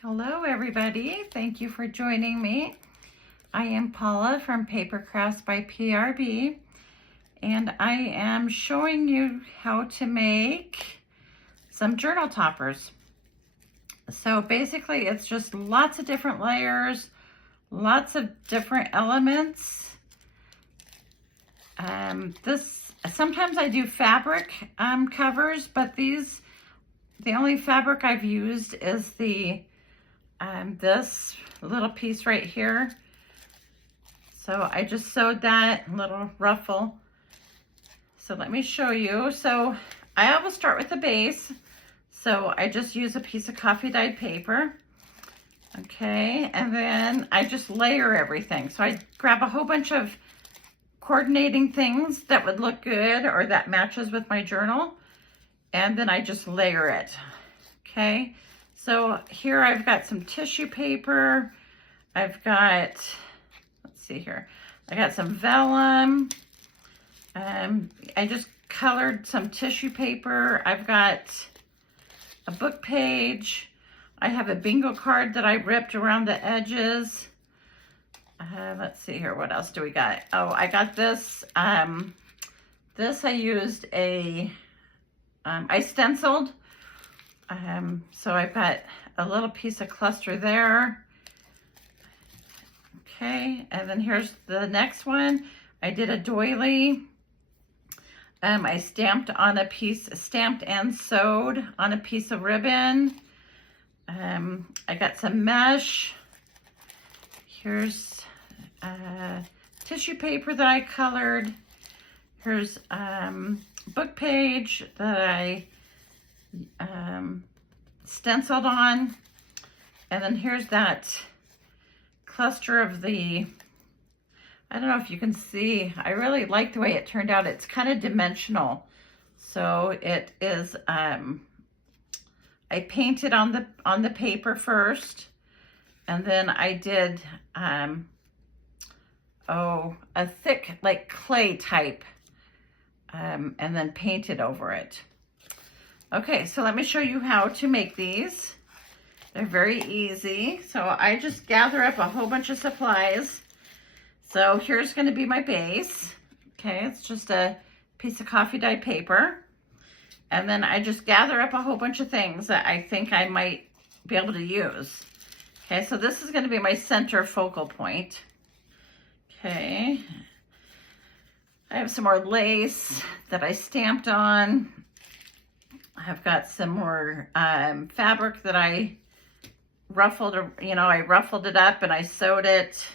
Hello everybody, thank you for joining me. I am Paula from Paper Crafts by PRB, and I am showing you how to make some journal toppers. So basically it's just lots of different layers, lots of different elements. Sometimes I do fabric covers, but the only fabric I've used is this little piece right here. So I just sewed that little ruffle. So let me show you. So I always start with the base. So I just use a piece of coffee dyed paper. Okay, and then I just layer everything. So I grab a whole bunch of coordinating things that would look good or that matches with my journal. And then I just layer it. Okay. So here I've got some tissue paper. I've got, let's see here. I got some vellum. I just colored some tissue paper. I've got a book page. I have a bingo card that I ripped around the edges. Let's see here. What else do we got? Oh, I got this. This I used I stenciled. So I've got a little piece of cluster there. Okay, and then here's the next one. I did a doily. I stamped and sewed on a piece of ribbon. I got some mesh. Here's tissue paper that I colored. Here's book page that I stenciled on, and then here's that cluster of I don't know if you can see, I really like the way it turned out. It's kind of dimensional, so it is I painted on the paper first, and then I did a thick like clay type, and then painted over it. Okay, so let me show you how to make these. They're very easy. So I just gather up a whole bunch of supplies. So here's going to be my base. Okay, it's just a piece of coffee dyed paper. And then I just gather up a whole bunch of things that I think I might be able to use. Okay, so this is going to be my center focal point. Okay. I have some more lace that I stamped on. I've got some more fabric that I ruffled, I ruffled it up and I sewed it.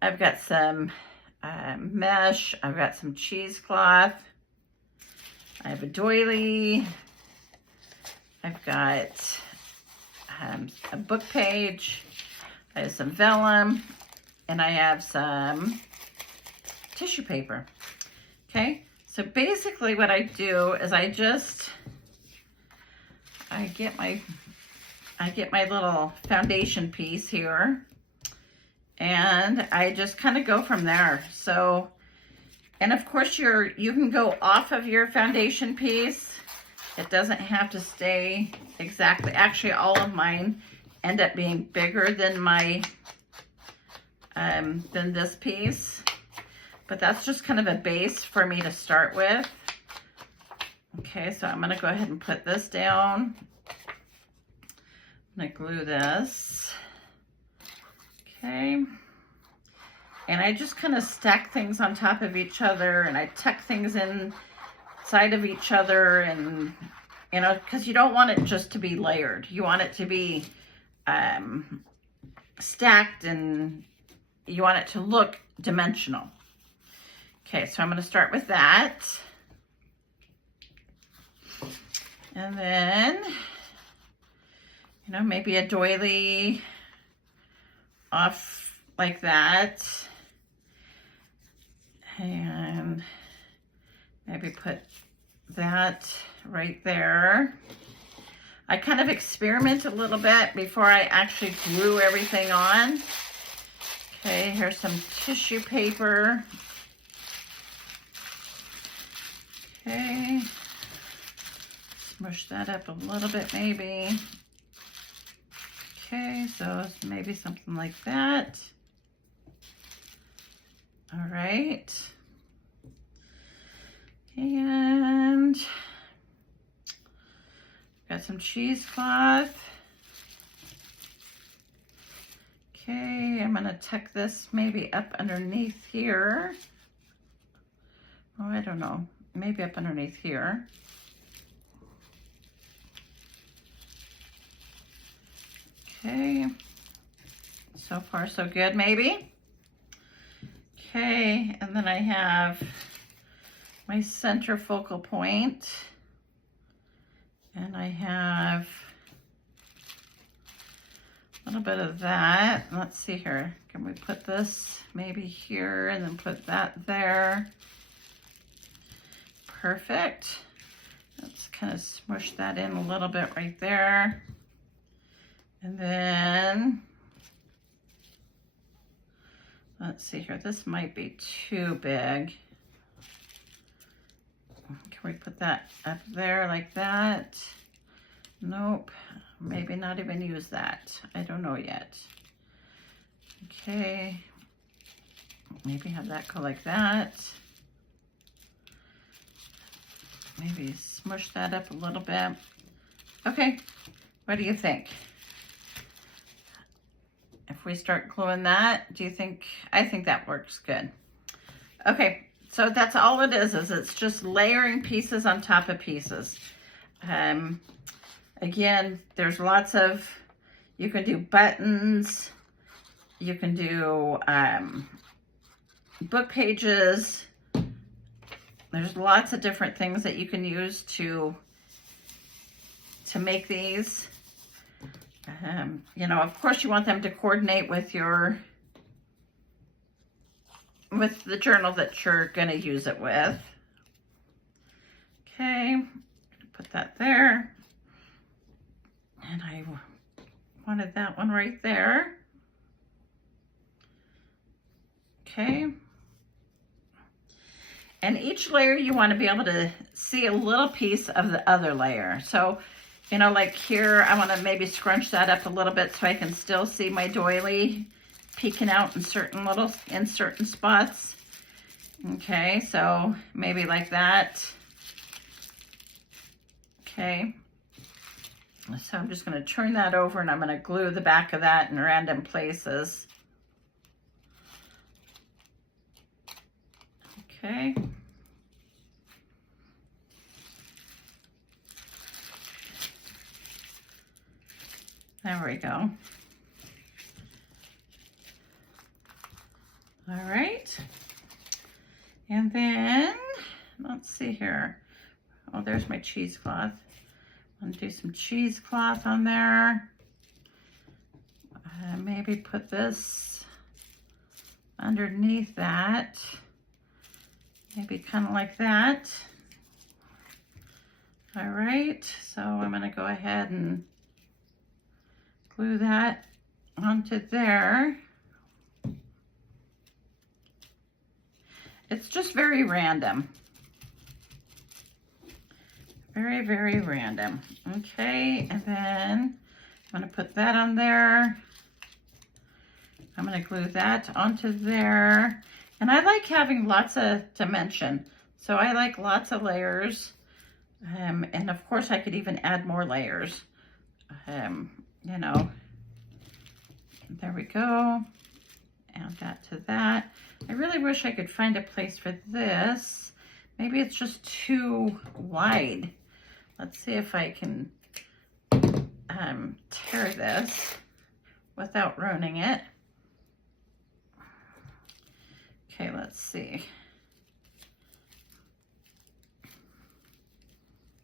I've got some mesh. I've got some cheesecloth. I have a doily. I've got a book page. I have some vellum, and I have some tissue paper. Okay. So basically what I do is I get my little foundation piece here, and I just kind of go from there. So, and of course you can go off of your foundation piece. It doesn't have to stay exactly. Actually, all of mine end up being bigger than than this piece. But that's just kind of a base for me to start with. Okay, so I'm gonna go ahead and put this down. I'm gonna glue this. Okay. And I just kind of stack things on top of each other, and I tuck things inside of each other, and because you don't want it just to be layered. You want it to be stacked, and you want it to look dimensional. Okay, so I'm going to start with that. And then, maybe a doily off like that. And maybe put that right there. I kind of experiment a little bit before I actually glue everything on. Okay, here's some tissue paper. Okay, smush that up a little bit maybe. Okay, so maybe something like that. All right. And got some cheesecloth. Okay, I'm gonna tuck this maybe up underneath here. Oh, I don't know, maybe up underneath here. Okay, so far so good maybe. Okay, and then I have my center focal point, and I have a little bit of that. Let's see here, can we put this maybe here and then put that there? Perfect. Let's kind of smush that in a little bit right there. And then, let's see here, this might be too big. Can we put that up there like that? Nope, maybe not even use that. I don't know yet. Okay, maybe have that go like that. Maybe smush that up a little bit. Okay, what do you think? If we start gluing that, do you think, I think that works good. Okay, so that's all it is it's just layering pieces on top of pieces. Again, there's lots of, you can do buttons, you can do book pages. There's lots of different things that you can use to make these. You know, of course you want them to coordinate with the journal that you're going to use it with. Okay, put that there. And I wanted that one right there. Okay. And each layer you want to be able to see a little piece of the other layer. So, you know, like here, I want to maybe scrunch that up a little bit so I can still see my doily peeking out in certain spots. Okay, so maybe like that. Okay. So I'm just going to turn that over and I'm going to glue the back of that in random places. Okay. There we go. All right. And then, let's see here. Oh, there's my cheesecloth. I'm gonna do some cheesecloth on there. Maybe put this underneath that. Maybe kind of like that. All right, so I'm gonna go ahead and glue that onto there. It's just very random. Very, very random. Okay, and then I'm gonna put that on there. I'm gonna glue that onto there. And I like having lots of dimension. So I like lots of layers. And of course I could even add more layers. You know, there we go. Add that to that. I really wish I could find a place for this. Maybe it's just too wide. Let's see if I can tear this without ruining it. Okay, let's see.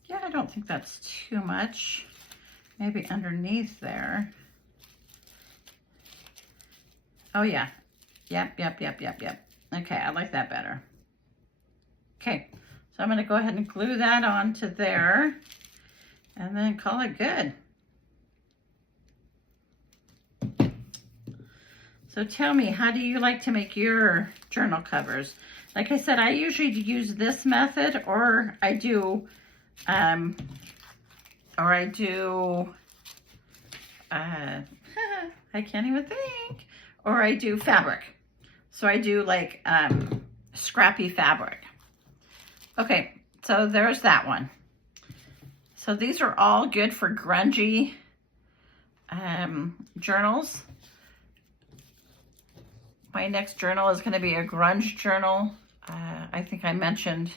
Yeah, I don't think that's too much. Maybe underneath there. Oh yeah, yep. Okay, I like that better. Okay, so I'm gonna go ahead and glue that onto there and then call it good. So tell me, how do you like to make your journal covers? Like I said, I usually use this method, or I do, I can't even think. Or I do fabric. So I do like scrappy fabric. Okay, so there's that one. So these are all good for grungy journals. My next journal is going to be a grunge journal. I think I mentioned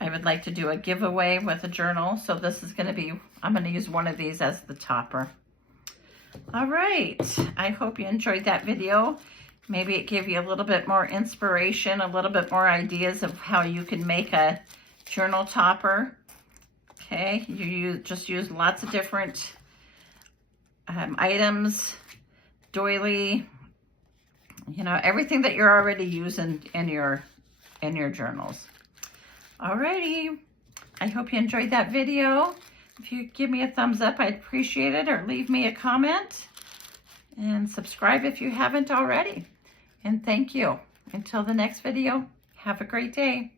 I would like to do a giveaway with a journal. So this is going to be, I'm going to use one of these as the topper. All right, I hope you enjoyed that video. Maybe it gave you a little bit more inspiration, a little bit more ideas of how you can make a journal topper. Okay, you just use lots of different items, doily, you know, everything that you're already using in your journals. Alrighty, I hope you enjoyed that video. If you give me a thumbs up, I'd appreciate it, or leave me a comment and subscribe if you haven't already. And thank you. Until the next video, have a great day.